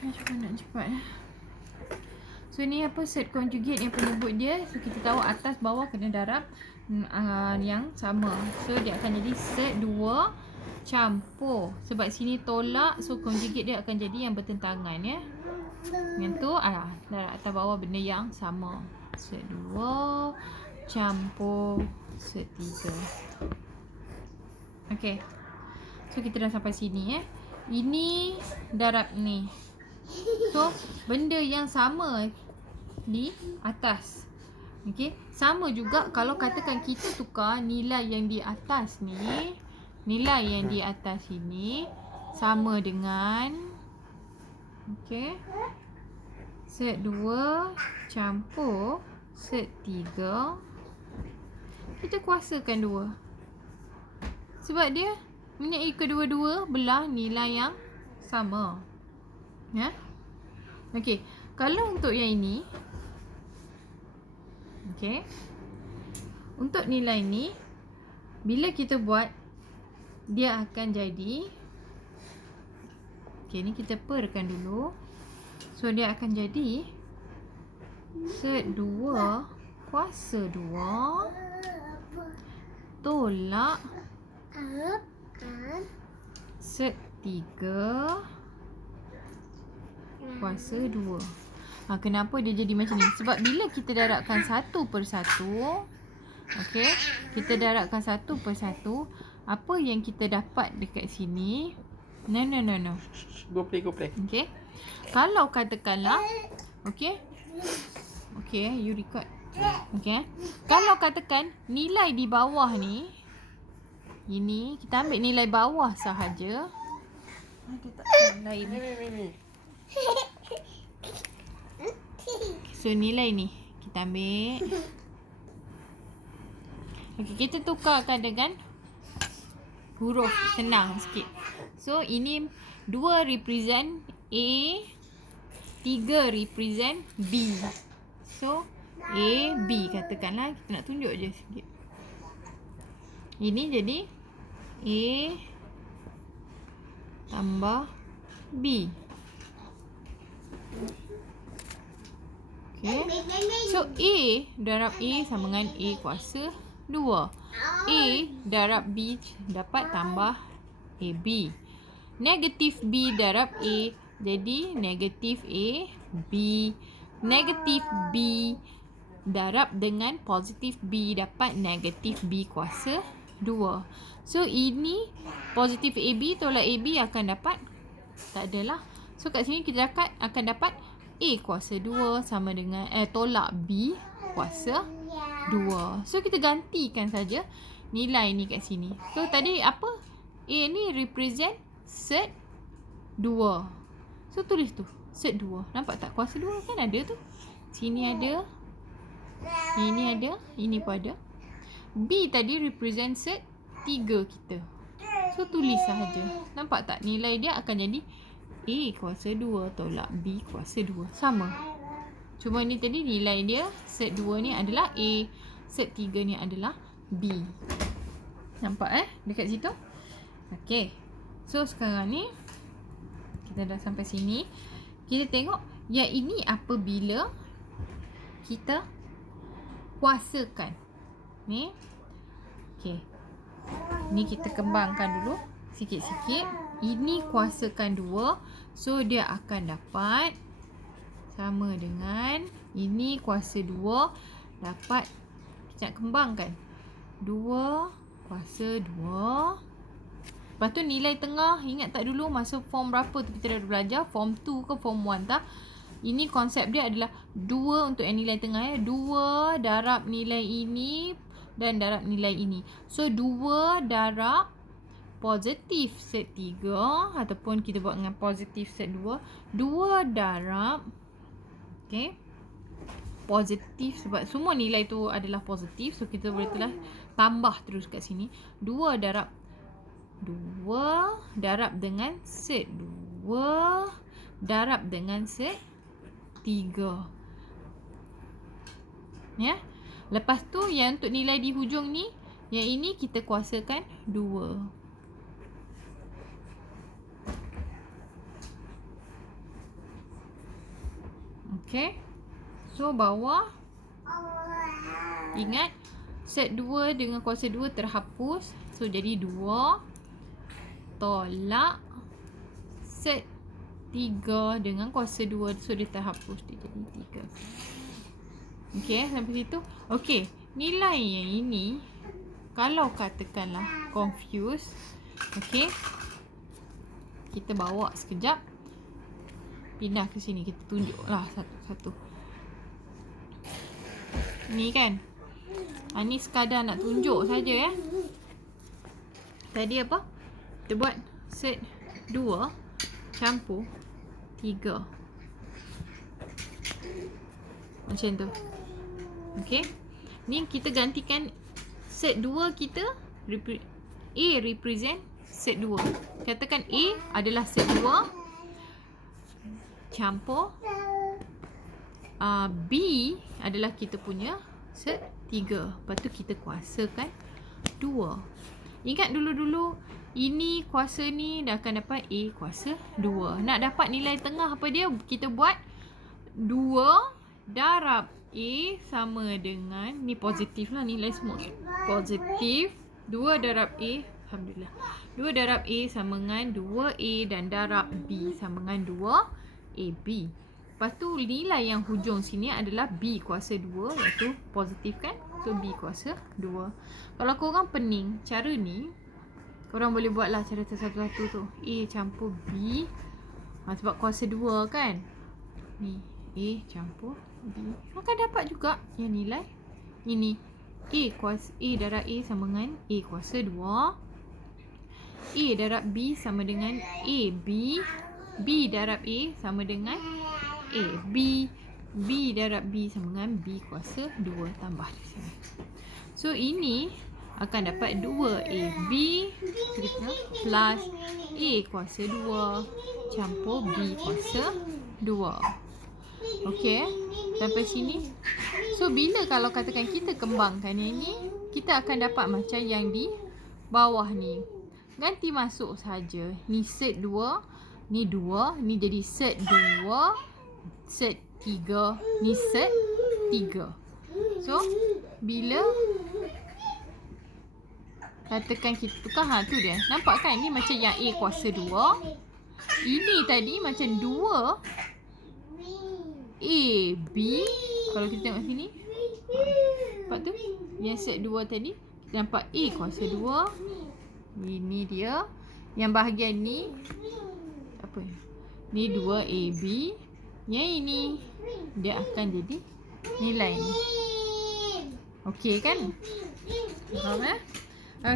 Cuba nak cepat. So ni apa, set conjugate yang penyebut dia. So kita tahu atas bawah kena darab yang sama. So dia akan jadi set 2 campur. Sebab sini tolak, so conjugate dia akan jadi yang bertentangan ya. Yang tu darab atas bawah benda yang sama. Set 2 campur set 3. Okay. So kita dah sampai sini ya. Ini darab ni. So benda yang sama di atas. Okey, sama juga kalau katakan kita tukar nilai yang di atas ni, nilai yang di atas ini sama dengan okey, set 2 campur set 3. Kita kuasakan 2. Sebab dia mempunyai kedua-dua belah nilai yang sama. Ya. Okey, kalau untuk yang ini, okey, untuk nilai ni bila kita buat dia akan jadi, okey, ni kita perkan dulu. So dia akan jadi set 2 kuasa 2 tolak set 3 kuasa 2. Kenapa dia jadi macam ni? Sebab bila kita darabkan satu per satu, okey, kita darabkan satu per satu, apa yang kita dapat dekat sini? No. Go play. Okey. Kalau katakanlah, okey. Okey, you record. Okey. Kalau katakan nilai di bawah ni, ini kita ambil nilai bawah sahaja. Ada tak lain? So nilai ni kita ambil. Okey, kita tukarkan dengan huruf senang sikit. So ini 2 represent A, 3 represent B. So A, B katakanlah, kita nak tunjuk je sikit. Ini jadi A tambah B. Okay. So A darab A sama dengan A kuasa 2. A darab B dapat tambah AB. Negatif B darab A jadi negatif A, B. Negatif B darab dengan positif B dapat negatif B kuasa 2. So ini positif AB tolak AB akan dapat, tak adalah. So kat sini kita akan dapat A kuasa 2 sama dengan tolak B kuasa 2. So kita gantikan saja nilai ni kat sini. So tadi apa? A ni represent set 2. So tulis tu set 2. Nampak tak? Kuasa 2 kan ada tu. Sini ada. Ini ada. Ini pun ada. B tadi represent set 3 kita. So tulis sahaja. Nampak tak? Nilai dia akan jadi A kuasa 2 tolak B kuasa 2. Sama. Cuma ni tadi nilai dia set 2 ni adalah A. Set 3 ni adalah B. Nampak dekat situ? Okey. So sekarang ni kita dah sampai sini. Kita tengok yang ini apabila kita kuasakan. Ni. Okey. Ni kita kembangkan dulu sikit-sikit. Ini kuasakan 2. So dia akan dapat sama dengan ini kuasa 2 dapat, kita nak kembangkan 2 kuasa 2. Lepas tu nilai tengah, ingat tak dulu masa form berapa tu kita dah belajar? Form 2 ke form 1 tak? Ini konsep dia adalah 2 untuk yang nilai tengah 2 darab nilai ini dan darab nilai ini. So 2 darab positif set 3 ataupun kita buat dengan positif set 2. 2 darab positif sebab semua nilai tu adalah positif. So kita boleh tambah terus kat sini. 2 darab dengan set 2 darab dengan set 3. Ya. Lepas tu yang untuk nilai di hujung ni, yang ini kita kuasakan 2. Okay. So bawah, ingat set 2 dengan kuasa 2 terhapus. So jadi 2 tolak set 3 dengan kuasa 2. So dia terhapus, dia jadi 3. Okay, sampai situ. Okay, nilai yang ini kalau katakanlah confused, okay, kita bawa sekejap, pindah ke sini, kita tunjuklah satu-satu. Ni kan, ni sekadar nak tunjuk saja ya. Tadi apa? Kita buat set 2 campur 3 macam tu. Okay, ni kita gantikan set 2 kita, A represent set 2. Katakan A adalah set 2 campur B adalah kita punya set 3. Lepas tu kita kuasakan 2. Ingat dulu-dulu ini kuasa ni dah akan dapat A kuasa 2. Nak dapat nilai tengah apa dia? Kita buat 2 darab A sama dengan, ni positif lah, nilai semua positif. 2 darab A, alhamdulillah, 2 darab A sama dengan 2A dan darab B sama dengan 2AB. Lepas tu nilai yang hujung sini adalah B kuasa 2, iaitu positif kan. So B kuasa 2. Kalau korang pening cara ni, korang boleh buat lah cara satu-satu tu. A campur B, sebab kuasa 2 kan. Ni A campur B, akan dapat juga yang nilai ini. A darab A sama dengan A kuasa 2. A darab B sama dengan AB. B darab A sama dengan AB. B darab B sama dengan B kuasa 2, tambah di sini. So ini akan dapat 2AB plus A kuasa 2 campur B kuasa 2. Okey, sampai sini. So bila kalau katakan kita kembangkan yang ni, kita akan dapat macam yang di bawah ni. Ganti masuk saja. Ni set 2, ni 2, ni jadi set 2, set 3, ni set 3. So bila katakan kita tukar, tu dia. Nampak kan? Ni macam yang A kuasa 2. Ini tadi macam 2 A, B. Kalau kita tengok sini, nampak tu? Yang set 2 tadi, kita nampak A kuasa 2. Ini dia. Yang bahagian ni, apa ni? 2AB. Yang ini, dia akan jadi nilai ni. Okey kan? Faham ya?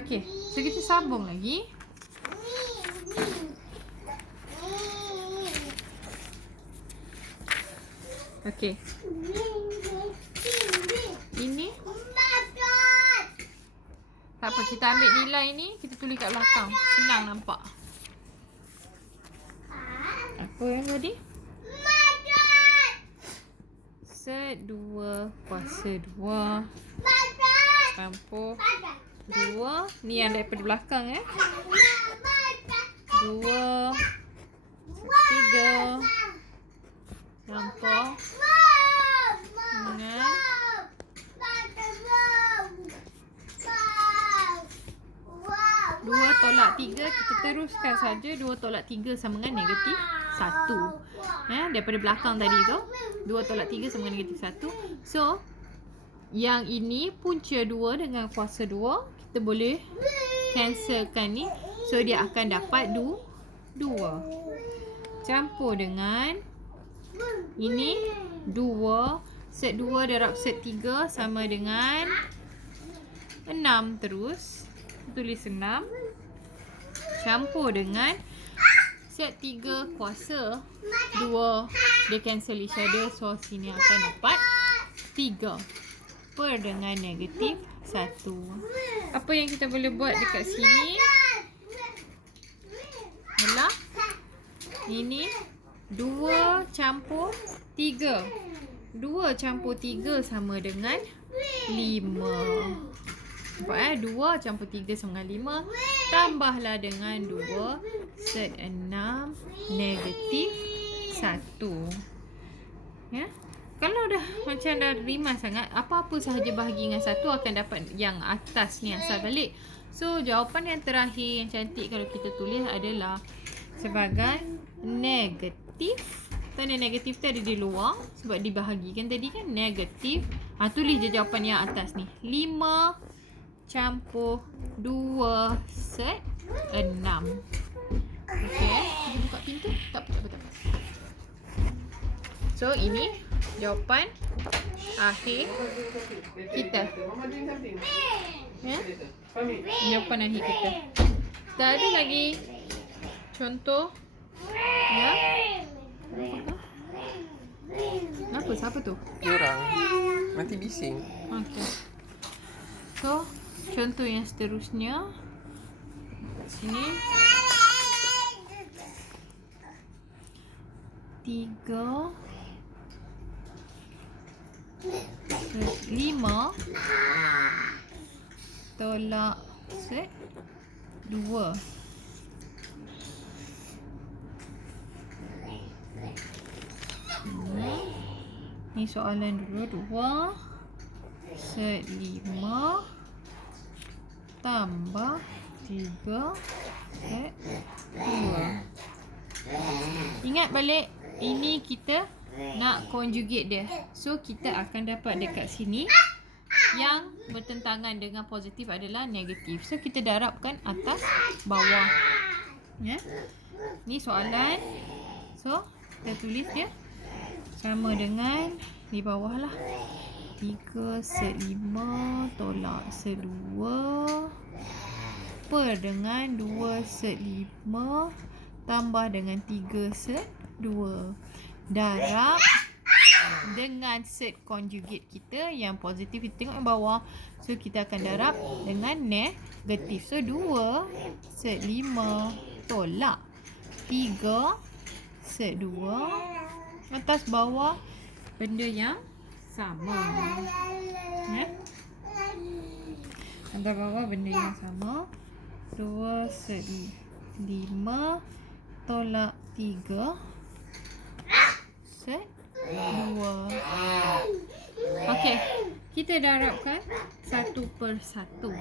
Okey. So, kita sambung lagi. Okey. Ini tak apa, kita ambil nilai ni, kita tulis kat belakang. Senang nampak. Apa yang tadi? Set 2 kuasa 2 campur 2. Ni yang daripada belakang 2 3 campur dengan 2 tolak 3. Kita teruskan saja. 2 tolak 3 sama dengan negatif 1. Daripada belakang tadi tu, 2 tolak 3 sama dengan negatif 1. So yang ini punca 2 dengan kuasa 2, kita boleh cancelkan ni. So dia akan dapat 2 campur dengan ini 2. Set 2 darab set 3 sama dengan 6. Terus tulis 6 campur dengan set 3 kuasa 2. Dia cancel each other. So sini akan dapat 3 per dengan negatif 1. Apa yang kita boleh buat dekat sini? Ialah ini 2 campur 3. 2 campur 3 sama dengan 5. Nampak 2 campur 3 sama dengan 5. Tambahlah dengan 2 set 6 negatif 1. Ya. Kalau dah macam dah rimas sangat, apa-apa sahaja bahagi dengan 1 akan dapat yang atas ni asal balik. So jawapan yang terakhir yang cantik kalau kita tulis adalah sebagai negatif. Tanda negatif tu ada di luar sebab dibahagikan tadi kan, negatif. Tulis je jawapan yang atas ni. 5 campur 2 set 6. Okey, kita buka pintu. Tak. So ini jawapan akhir kita. Ya? Jawapan akhir kita. Tak ada lagi contoh. Ya? Apa? Siapa tu? Diorang nanti bising. Okay. So, contoh yang seterusnya. Sini. 3 5 tolak set 2. Ni soalan dulu. 2 set 5 tambah 3 set 2. Ingat balik, ini kita nak conjugate dia. So kita akan dapat dekat sini yang bertentangan dengan positif adalah negatif. So kita darabkan atas bawah. Ya. Ni soalan. So kita tulis dia sama dengan di bawah lah. 3 set 5 tolak set 2 per dengan 2 set 5 tambah dengan 3 set 2. Darab dengan set conjugate kita yang positif, kita tengok yang bawah. So kita akan darab dengan negatif. So 2 set 5 tolak 3 set 2 atas bawah benda yang sama. Ya. Atas bawah benda yang sama. 2 set 5 tolak 3 set 2. Okey, kita darabkan satu per satu.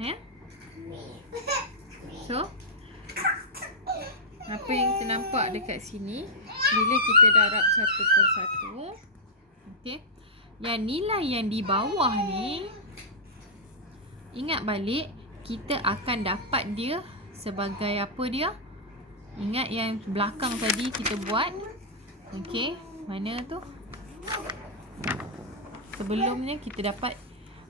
Ya. So, apa yang kita nampak dekat sini bila kita darab satu per satu, okey, yang nilai yang di bawah ni, ingat balik, kita akan dapat dia sebagai apa dia? Ingat yang belakang tadi kita buat. Okey, mana tu? Sebelumnya kita dapat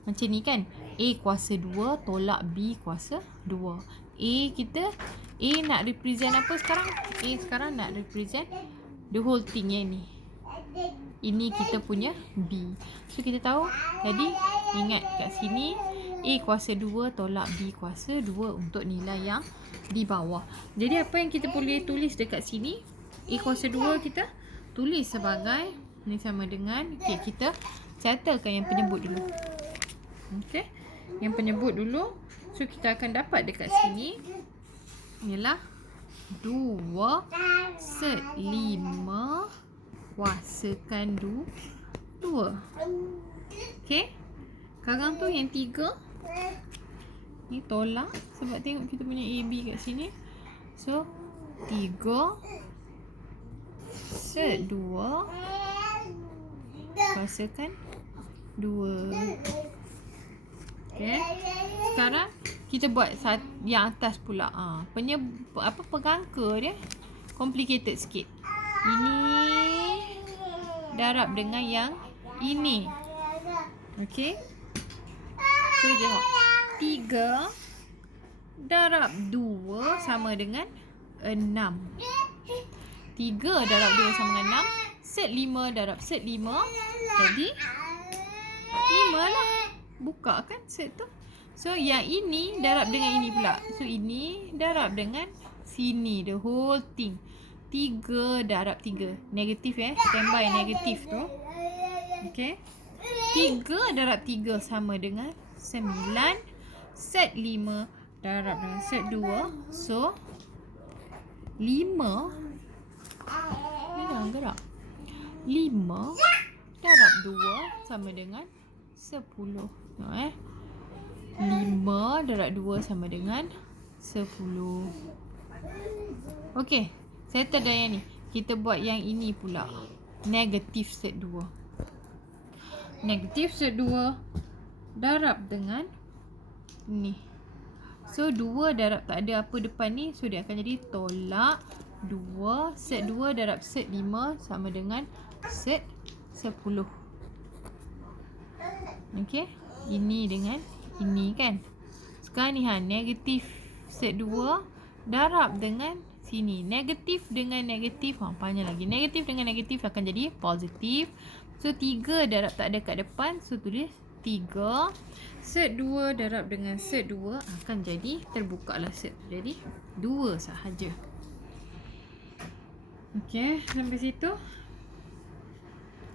macam ni kan. A kuasa 2 tolak B kuasa 2. A nak represent apa sekarang? A sekarang nak represent the whole thing yang ni. Ini kita punya B. So kita tahu tadi, ingat kat sini A kuasa 2 tolak B kuasa 2 untuk nilai yang di bawah. Jadi apa yang kita boleh tulis dekat sini, A kuasa 2 kita tulis sebagai ni sama dengan, okey, kita settlekan yang penyebut dulu. Okey, yang penyebut dulu. So kita akan dapat dekat sini ialah 2 set 5 kuasakan 2. Okey, sekarang tu yang 3 ni tolak sebab tengok kita punya AB kat sini. So 3 set 2 kuasakan 2. Okay. Sekarang kita buat yang atas pula. Pengangka dia complicated sikit. Ini darab dengan yang ini. Okay. So tengok, 3 darab 2 sama dengan 6. 3 darab 2 sama dengan 6. Set 5 darab set 5 jadi 5 lah. Buka kan set tu. So yang ini darab dengan ini pula. So ini darab dengan sini, the whole thing. 3 darab 3. Negatif standby negatif tu. Okay. 3 darab 3 sama dengan 9. Set 5 darab dengan set 2. So 5 ni dah gerak. 5 darab 2 sama dengan 10. Tengok 5 darab 2 sama dengan 10. Okey, settle dah yang ni. Kita buat yang ini pula. Negatif set 2. Negatif set 2 darab dengan ni. So 2 darab tak ada apa depan ni, so dia akan jadi tolak 2. Set 2 darab set 5 sama dengan set 10. Okey, ini dengan ini kan. Sekarang ni negatif set 2 darab dengan sini. Negatif dengan negatif, panjang lagi. Negatif dengan negatif akan jadi positif. So 3 darab tak ada kat depan, so tulis 3. Set 2 darab dengan set 2 akan jadi, terbuka lah set, jadi 2 sahaja. Okey, sampai situ.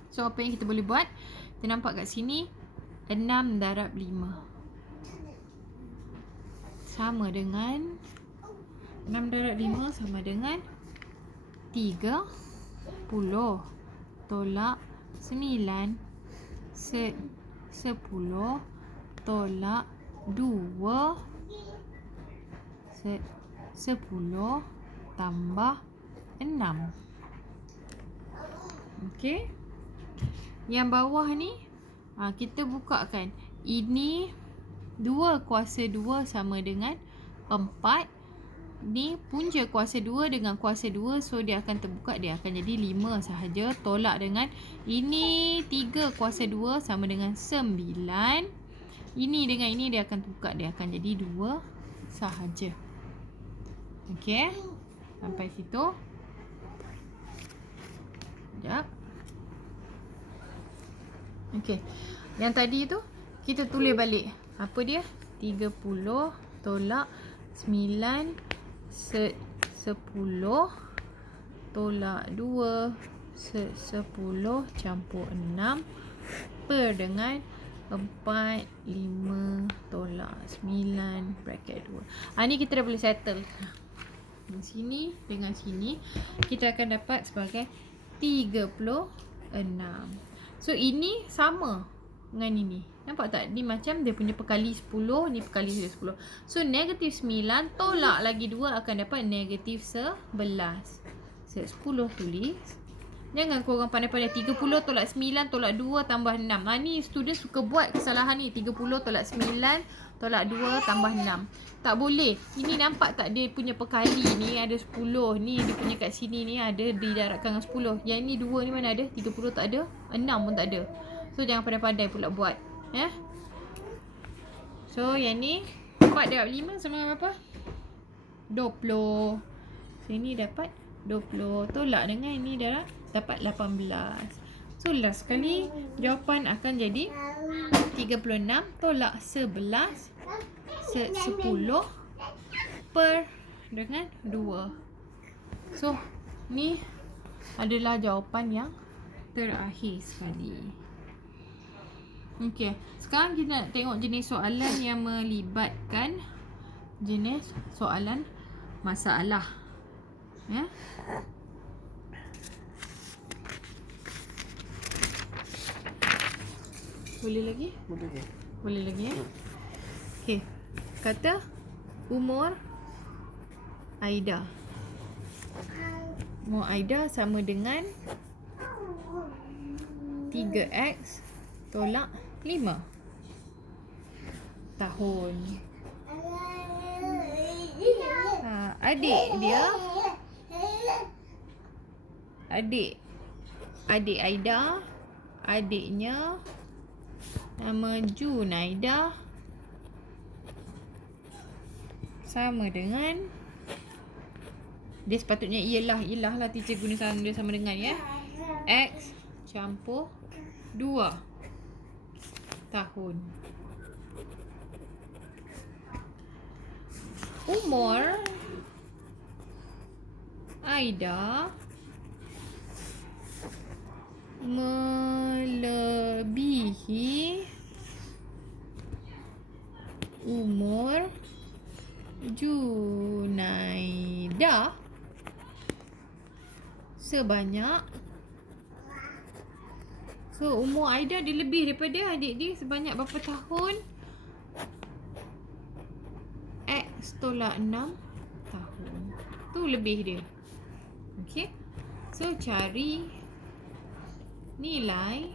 So apa yang kita boleh buat? Kita nampak kat sini 6 darab 5 sama dengan 6 darab 5 sama dengan 30 tolak 9 set 10 tolak 2 set 10 tambah 6. Okey. Yang bawah ni kita bukakan. Ini 2 kuasa 2 sama dengan 4. Ni punca kuasa 2 dengan kuasa 2, so dia akan terbuka, dia akan jadi 5 sahaja. Tolak dengan ini 3 kuasa 2 sama dengan 9. Ini dengan ini dia akan terbuka, dia akan jadi 2 sahaja. Okey, sampai situ. Sekejap. Okey, yang tadi tu kita tulis balik. Apa dia? 30 tolak 9 set 10 tolak 2 set 10 campur 6 per dengan 4, 5 tolak 9 bracket 2. Ni kita dah boleh settle. Di sini dengan sini kita akan dapat sebagai 36. So ini sama dengan ini. Nampak tak? Ni macam dia punya perkali 10, ni perkali 10. So negatif 9 tolak lagi 2 akan dapat negatif 11. Set 10 tulis. Jangan korang pandai-pandai 30 tolak 9 tolak 2 tambah 6. Ni student suka buat kesalahan ni. 30 tolak 9 tolak 2 tambah 6. Tak boleh. Ini nampak tak dia punya perkali ni ada 10. Ni dia punya kat sini ni ada didarabkan dengan 10. Yang ni 2 ni mana ada? 30 tak ada. 6 pun tak ada. So jangan pandai-pandai pula buat. So yang ni 4 darab 5 sama dengan berapa? 20. So ini dapat 20. Tolak dengan ini darab dapat 18. So last sekali jawapan akan jadi 36 tolak 11 set 10 per dengan 2. So ni adalah jawapan yang terakhir sekali. Okey, sekarang kita nak tengok jenis soalan yang melibatkan jenis soalan masalah. Boleh lagi? Boleh lagi Okey. Kata umur Aida. Umur Aida sama dengan 3x tolak 5 tahun. Adik dia, adik Aida, adiknya nama Junaida sama dengan, dia sepatutnya ialah lah teacher guna sama dengan x campur 2 tahun. Umur Aida melebihi umur Junaida sebanyak So umur Aida dia lebih daripada adik dia sebanyak berapa tahun? X tolak 6 tahun. Tu lebih dia. Okay. So cari nilai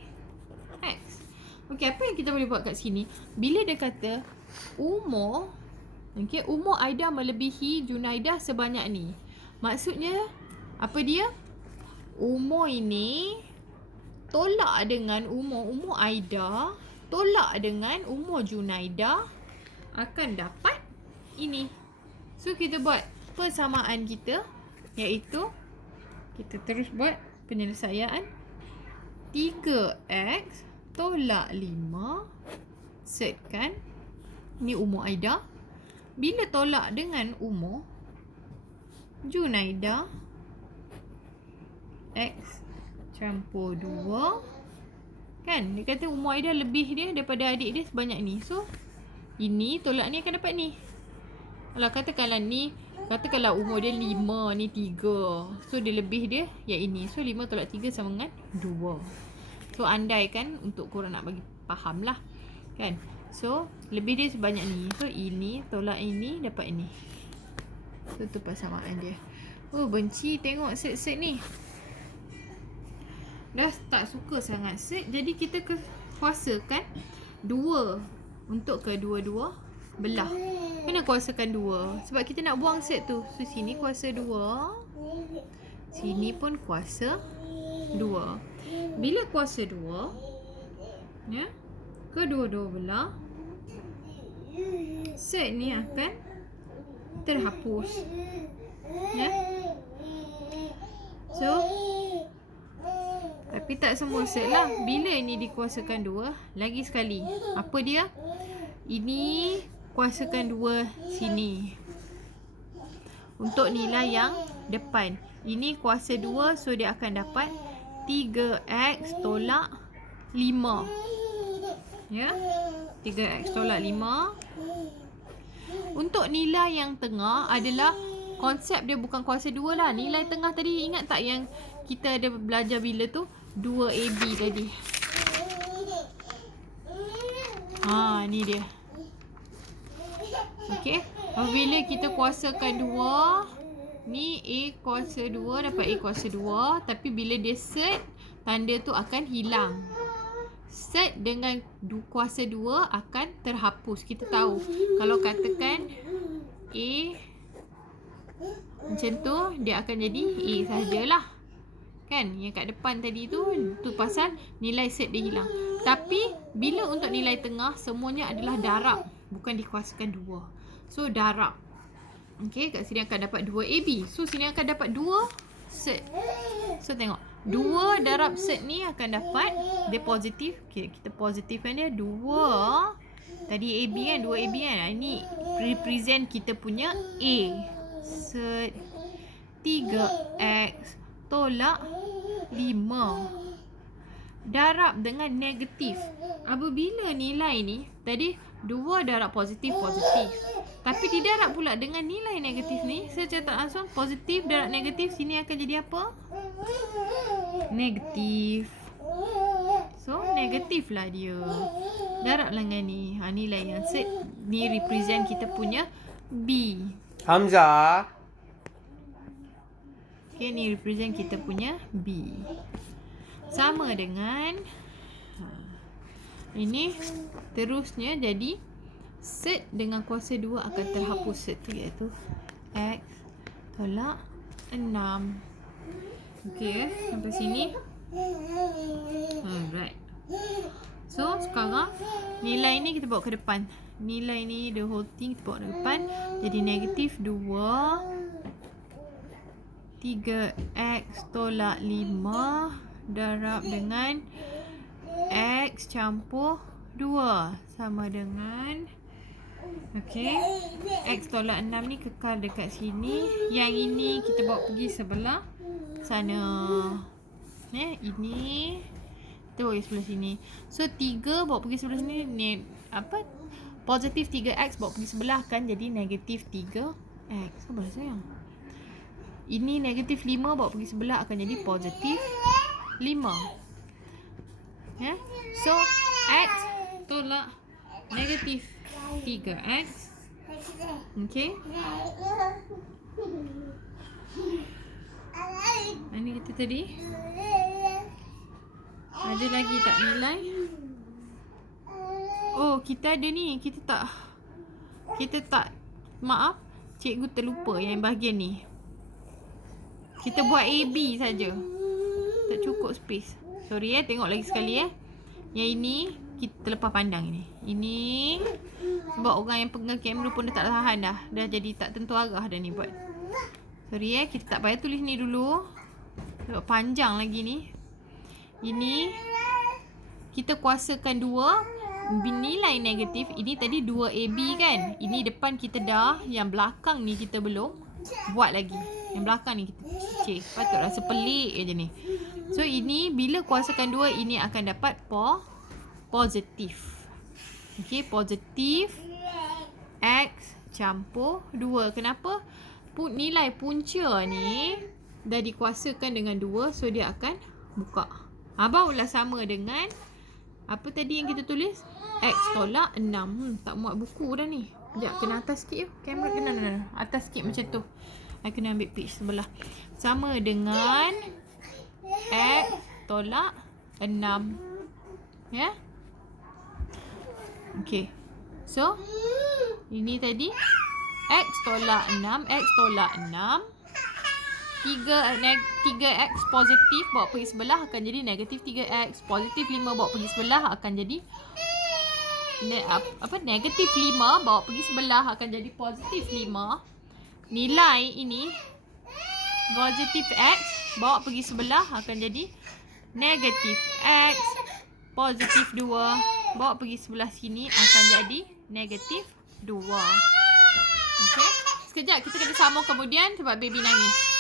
X. Okay, apa yang kita boleh buat kat sini? Bila dia kata umur, okay, umur Aida melebihi Junaidah sebanyak ni. Maksudnya apa dia? Umur ini tolak dengan umur Aida, tolak dengan umur Junaidah akan dapat ini. So kita buat persamaan kita, iaitu kita terus buat penyelesaian 3x tolak 5 setkan ni umur Aida. Bila tolak dengan umur Junaidah, x campur 2. Kan? Dia kata umur Aida lebih dia daripada adik dia sebanyak ni. So, ini tolak ni akan dapat ni. Kalau katakanlah ni, katakanlah umur dia 5, ni 3. So, dia lebih dia yang ini. So, 5 tolak 3 sama dengan 2. So, andaikan untuk korang nak bagi faham lah. Kan? So, lebih dia sebanyak ni. So, ini tolak ini dapat ini. So, tu persamaan dia. Oh, benci tengok set-set ni. Dah tak suka sangat set. Jadi, kita kuasakan 2 untuk kedua-dua belah. Kena kuasakan 2. Sebab kita nak buang set tu. So, sini kuasa 2. Sini pun kuasa 2. Bila kuasa 2, ya, kedua-dua belah, set ni akan terhapus. Ya. So, tapi tak semua set lah. Bila ini dikuasakan 2, lagi sekali. Apa dia? Ini kuasakan 2 sini. Untuk nilai yang depan. Ini kuasa 2, so dia akan dapat 3x tolak 5. Ya. 3x tolak 5. Untuk nilai yang tengah adalah konsep dia bukan kuasa 2 lah. Nilai tengah tadi ingat tak yang kita ada belajar bila tu? 2AB tadi. Ni dia. Okey. Apabila kita kuasakan 2, ni A kuasa 2 dapat A kuasa 2. Tapi bila dia set, tanda tu akan hilang. Set dengan kuasa 2 akan terhapus. Kita tahu. Kalau katakan A macam tu, dia akan jadi A sajalah. Kan? Yang kat depan tadi tu pasal nilai set dia hilang. Tapi bila untuk nilai tengah, semuanya adalah darab. Bukan dikuasakan 2. So darab. Okay, kat sini akan dapat 2AB. So sini akan dapat 2 set. So tengok, 2 darab set ni akan dapat, dia positif. Okay, kita positifkan dia 2. Tadi AB kan, 2AB kan. Ini represent kita punya A. Set 3x tolak 5. Darab dengan negatif. Apabila nilai ni, tadi 2 darab positif. Tapi didarab pula dengan nilai negatif ni. Secara tak langsung, positif darab negatif, sini akan jadi apa? Negatif. So, negatif lah dia. Darab dengan ni. Nilai yang set ni represent kita punya B. Hamzah. Okay, ni represent kita punya B. Sama dengan ini terusnya jadi set dengan kuasa 2 akan terhapus set tu, iaitu x tolak 6. Okey, sampai sini. Alright. So, sekarang nilai ni kita bawa ke depan. Nilai ni the whole thing kita bawa ke depan. Jadi negatif 2 3x tolak 5 darab dengan x campur 2 sama dengan, okey, x tolak 6 ni kekal dekat sini. Yang ini kita bawa pergi sebelah sana. Ini kita bawa pergi sebelah sini. So 3 bawa pergi sebelah sini ni apa? Positif 3x bawa pergi sebelah kan jadi negatif 3x. Sabar sayang. Ini negatif 5 bawa pergi sebelah akan jadi positif 5. Ya. So X tolak negatif 3X. Okay. Mana kita tadi? Ada lagi tak nilai? Oh, kita ada ni. Kita tak maaf, cikgu terlupa yang bahagian ni. Kita buat AB saja. Tak cukup space. Sorry tengok lagi sekali Yang ini kita lepas pandang ini. Ini sebab orang yang pegang kamera pun dah tak tahan dah. Dah jadi tak tentu arah dah ni buat. Sorry kita tak payah tulis ni dulu. Sebab panjang lagi ni. Ini kita kuasakan 2 nilai negatif. Ini tadi 2AB kan. Ini depan kita dah. Yang belakang ni kita belum buat lagi. Yang belakang ni kita cicir. Patut rasa pelik je ni. So ini bila kuasakan 2, ini akan dapat positif. Okay, positif X campur 2. Kenapa? Nilai punca ni dah dikuasakan dengan 2. So dia akan buka. Abang ulas sama dengan apa tadi yang kita tulis? X tolak 6. Tak muat buku dah ni. Sekejap, kena atas sikit kamera kena. Atas sikit macam tu. I kena ambil page sebelah. Sama dengan X tolak 6. Ya. Okay. So ini tadi X tolak 6. X tolak 6. 3X positif bawa pergi sebelah akan jadi negatif 3X. Positif 5 bawa pergi sebelah akan jadi negatif 5 bawa pergi sebelah akan jadi positif 5. Nilai ini positif X bawa pergi sebelah akan jadi negatif X. Positif 2 bawa pergi sebelah sini akan jadi negatif 2. Okay. Sekejap kita kena sambung kemudian sebab baby nangis.